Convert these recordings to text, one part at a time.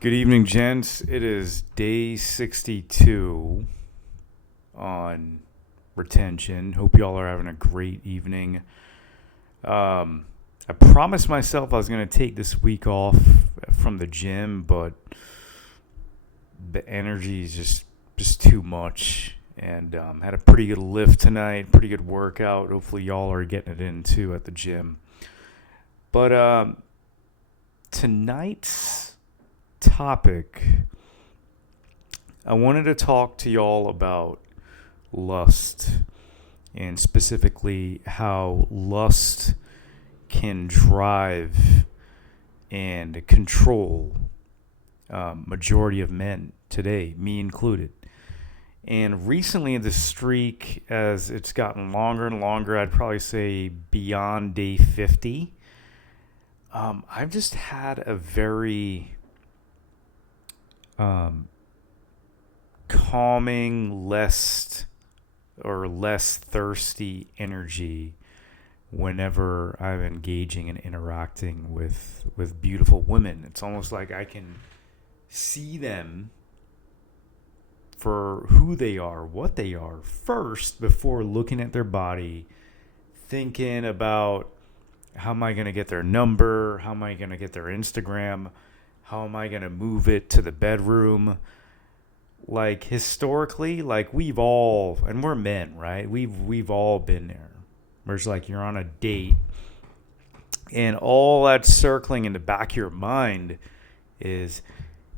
Good evening, gents. It is day 62 on retention. Hope y'all are having a great evening. I promised myself I was going to take this week off from the gym, but the energy is just too much. And had a pretty good lift tonight, pretty good workout. Hopefully, y'all are getting it in too at the gym. But tonight's topic, I wanted to talk to y'all about lust and specifically how lust can drive and control majority of men today, me included. And recently, the streak, as it's gotten longer and longer, I'd probably say beyond day 50, I've just had a very um, calming, less thirsty energy whenever I'm engaging and interacting with beautiful women. It's almost like I can see them for who they are, what they are first before looking at their body, thinking about how am I going to get their number, how am I going to get their Instagram, how am I going to move it to the bedroom. Like historically, like we've all, and we're men, right? We've all been there. Where it's like you're on a date and all that circling in the back of your mind is,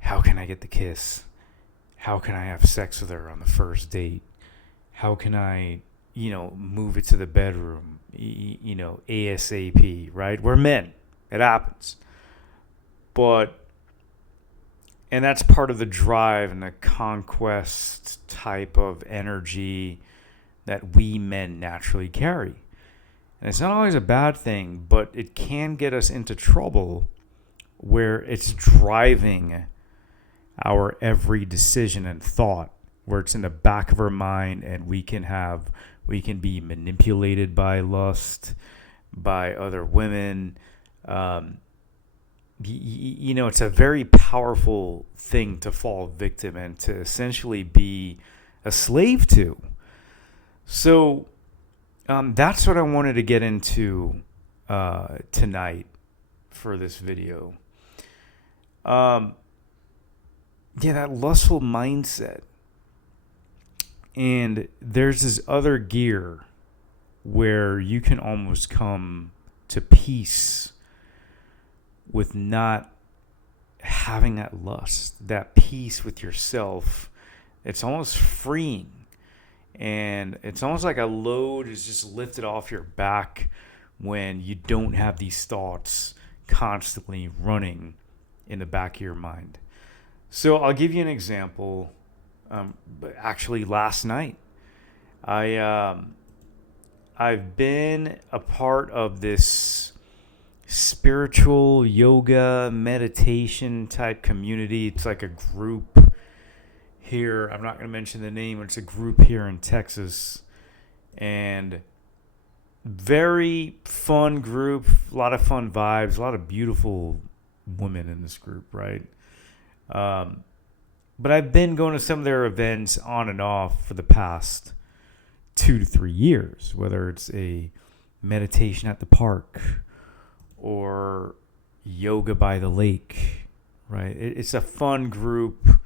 how can I get the kiss? How can I have sex with her on the first date? How can I, move it to the bedroom? ASAP, right? We're men. It happens. But, and that's part of the drive and the conquest type of energy that we men naturally carry. And it's not always a bad thing, but it can get us into trouble where it's driving our every decision and thought, where it's in the back of our mind and we can be manipulated by lust, by other women. It's a very powerful thing to fall victim and to essentially be a slave to. So that's what I wanted to get into tonight for this video. That lustful mindset. And there's this other gear where you can almost come to peace with not having that lust, that peace with yourself. It's almost freeing. And it's almost like a load is just lifted off your back when you don't have these thoughts constantly running in the back of your mind. So I'll give you an example. Actually, last night, I've been a part of this spiritual yoga meditation type community. It's like a group here. I'm not going to mention the name. It's a group here in Texas, and very fun group. A lot of fun vibes. A lot of beautiful women in this group, right? But I've been going to some of their events on and off for the past 2 to 3 years, whether it's a meditation at the park or yoga by the lake, right? It's a fun group,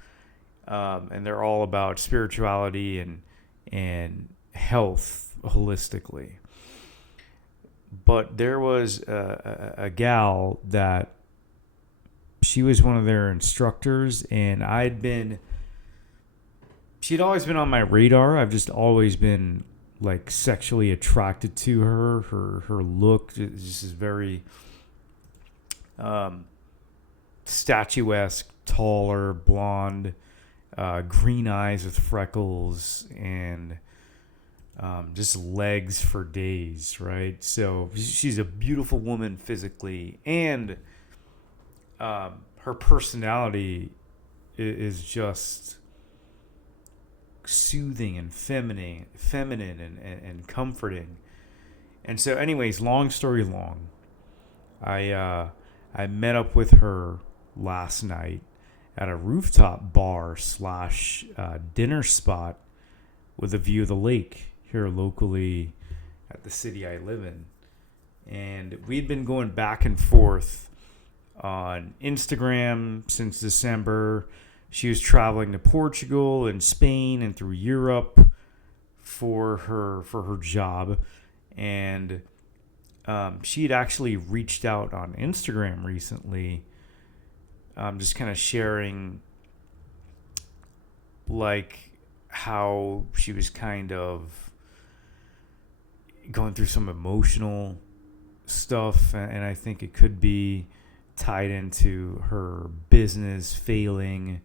and they're all about spirituality and health holistically. But there was a gal that she was one of their instructors, and she'd always been on my radar. I've just always been like sexually attracted to her. Her look just is very statuesque, taller, blonde, green eyes with freckles, and just legs for days, right? So she's a beautiful woman physically, and her personality is just soothing and feminine and comforting. And so, anyways, long story long, I met up with her last night, at a rooftop bar slash dinner spot with a view of the lake here locally at the city I live in. And we'd been going back and forth on Instagram since December. She was traveling to Portugal and Spain and through Europe for her job. And she had actually reached out on Instagram recently, just kind of sharing like how she was kind of going through some emotional stuff, and I think it could be tied into her business failing.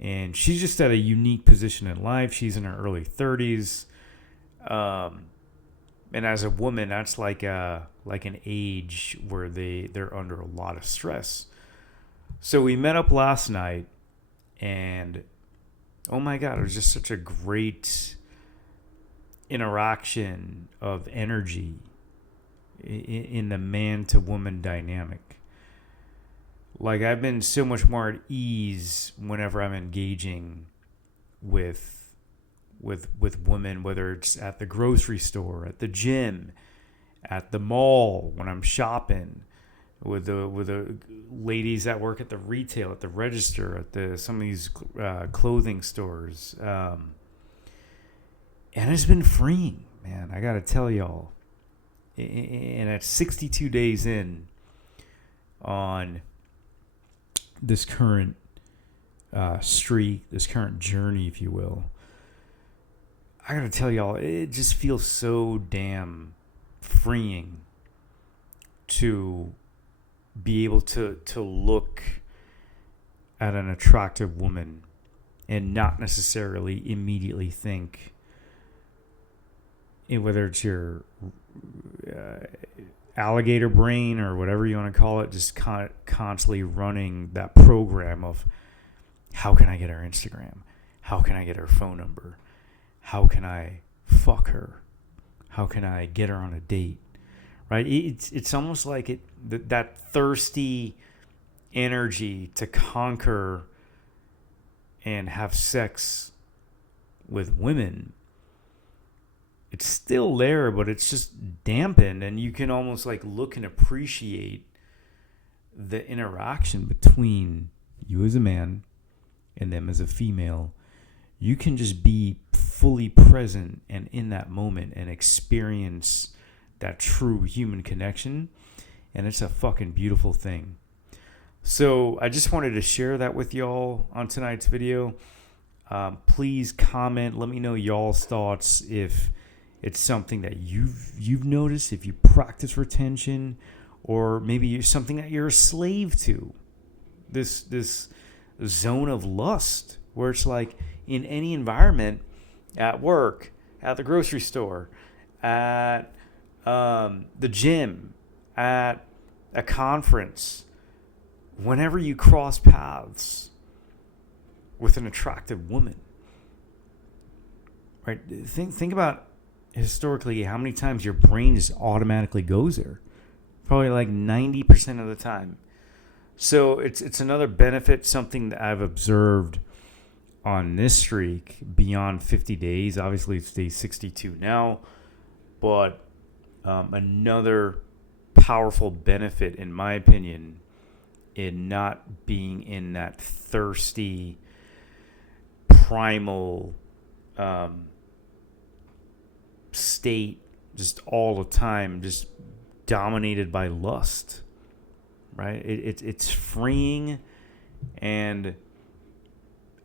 And she's just at a unique position in life. She's in her early 30s. And as a woman, that's like an age where they're under a lot of stress. So we met up last night, and oh my God, it was just such a great interaction of energy in the man to woman dynamic. Like, I've been so much more at ease whenever I'm engaging with women, whether it's at the grocery store, at the gym, at the mall, when I'm shopping, with the ladies that work at the retail, at the register, at some of these clothing stores. And it's been freeing, man. I got to tell y'all. And at 62 days in on this current streak, this current journey, if you will, I gotta tell y'all, it just feels so damn freeing to be able to look at an attractive woman and not necessarily immediately think, whether it's your alligator brain or whatever you want to call it, just constantly running that program of how can I get her Instagram? How can I get her phone number? How can I fuck her? How can I get her on a date? Right? It's almost like that thirsty energy to conquer and have sex with women. It's still there, but it's just dampened, and you can almost like look and appreciate the interaction between you as a man and them as a female. You can just be fully present and in that moment and experience that true human connection, and it's a fucking beautiful thing. So I just wanted to share that with y'all on tonight's video. Please comment, let me know y'all's thoughts if it's something that you've noticed, if you practice retention, or maybe something that you're a slave to. This zone of lust where it's like in any environment, at work, at the grocery store, at the gym, at a conference, whenever you cross paths with an attractive woman, right? Think about historically how many times your brain just automatically goes there. Probably like 90% of the time. So it's another benefit, something that I've observed on this streak beyond 50 days. Obviously, it's day 62 now, but another powerful benefit, in my opinion, in not being in that thirsty, primal state just all the time, just dominated by lust, right? It's freeing, and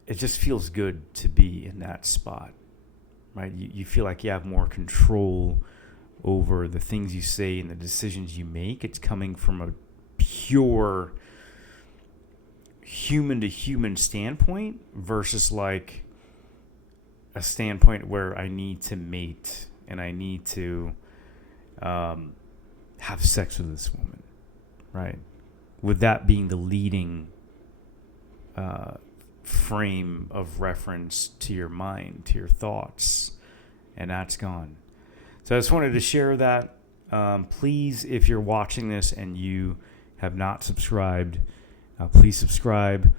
it just feels good to be in that spot, right? You feel like you have more control over the things you say and the decisions you make. It's coming from a pure human-to-human standpoint versus like a standpoint where I need to mate and I need to have sex with this woman, right? With that being the leading frame of reference to your mind, to your thoughts, and that's gone. So I just wanted to share that. Please, if you're watching this and you have not subscribed, please subscribe.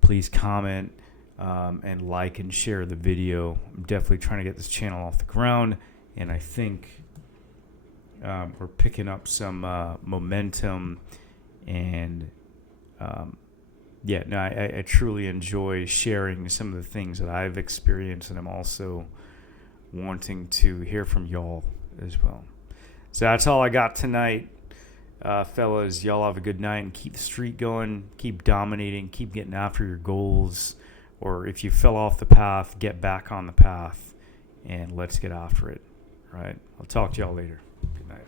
Please please comment and like and share the video. I'm definitely trying to get this channel off the ground, and I think we're picking up some momentum. And I truly enjoy sharing some of the things that I've experienced, and I'm also wanting to hear from y'all as well. So that's all I got tonight. Fellas, y'all have a good night and keep the streak going, keep dominating, keep getting after your goals, or if you fell off the path, get back on the path, and let's get after it. All right, I'll talk to y'all later. Good night.